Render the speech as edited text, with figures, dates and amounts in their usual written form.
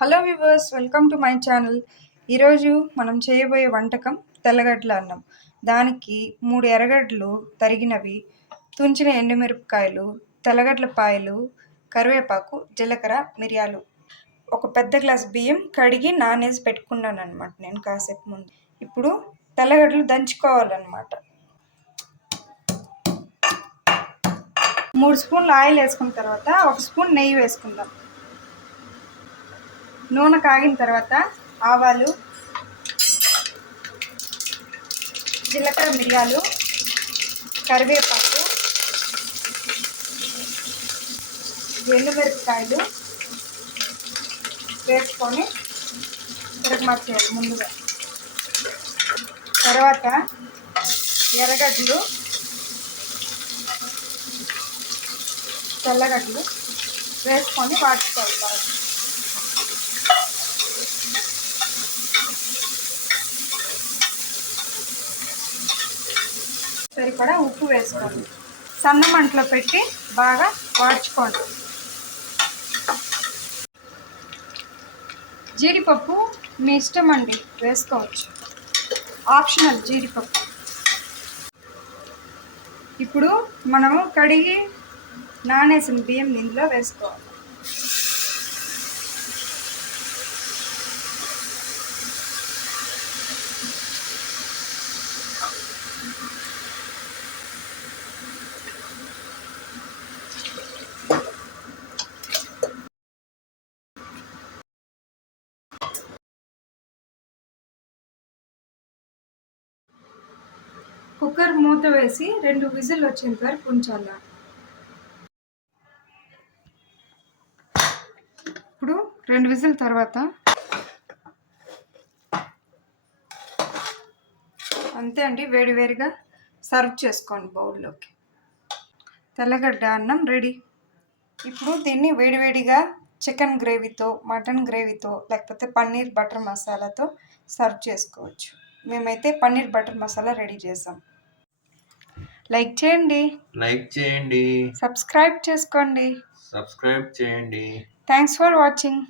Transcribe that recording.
Hello viewers, welcome to my channel. ఈరోజు మనం చేయబోయే వంటకం తెల్లగడ్డల అన్నం. దానికి 3 ఎర్రగడ్డలు తరిగినవి, తుంచిన ఎండుమిరపకాయలు, తెల్లగడ్డల పాయలు, కరివేపాకు, జీలకర్ర, మిరియాలు, ఒక పెద్ద గ్లాస్ బియ్యం కడిగి నానేసి పెట్టుకున్నాను అనమాట నేను కాసేపు ముందు. ఇప్పుడు తెల్లగడ్డలు దంచుకోవాలన్నమాట. 3 స్పూన్లు ఆయిల్ వేసుకున్న తర్వాత 1 స్పూన్ నెయ్యి వేసుకుందాం. నూనె కాగిన తర్వాత ఆవాలు, జీలకర్ర, మిరియాలు, కరివేపాకు, ఎండుమిరపకాయలు వేసుకొని తిరగమార్చేయాలి ముందుగా. తర్వాత ఎర్రగడ్డలు, తెల్లగడ్డలు వేసుకొని వాడుకోవాలి బాగా. సరిపడా ఉప్పు వేసుకోండి. సన్న మంటలో పెట్టి బాగా వాడ్చుకోండి. జీడిపప్పు మీ ఇష్టం అండి, వేసుకోవచ్చు, ఆప్షనల్ జీడిపప్పు. ఇప్పుడు మనము కడిగి నానేసిన బియ్యం దీంట్లో వేసుకోవాలి. కుక్కర్ మూత వేసి 2 విజిల్ వచ్చేంత వరకు ఉంచాలి. ఇప్పుడు 2 విజిల్ తర్వాత అంతే అండి, వేడివేడిగా సర్వ్ చేసుకోండి బౌల్లోకి. తెల్లగడ్డ అన్నం రెడీ. ఇప్పుడు దీన్ని వేడివేడిగా చికెన్ గ్రేవీతో, మటన్ గ్రేవీతో, లేకపోతే పన్నీర్ బటర్ మసాలాతో సర్వ్ చేసుకోవచ్చు. మేమైతే పన్నీర్ బటర్ మసాలా రెడీ చేసాం. లైక్ చేయండి, సబ్స్క్రైబ్ చేసుకోండి. సబ్స్క్రైబ్ చేయండి. Thanks for watching.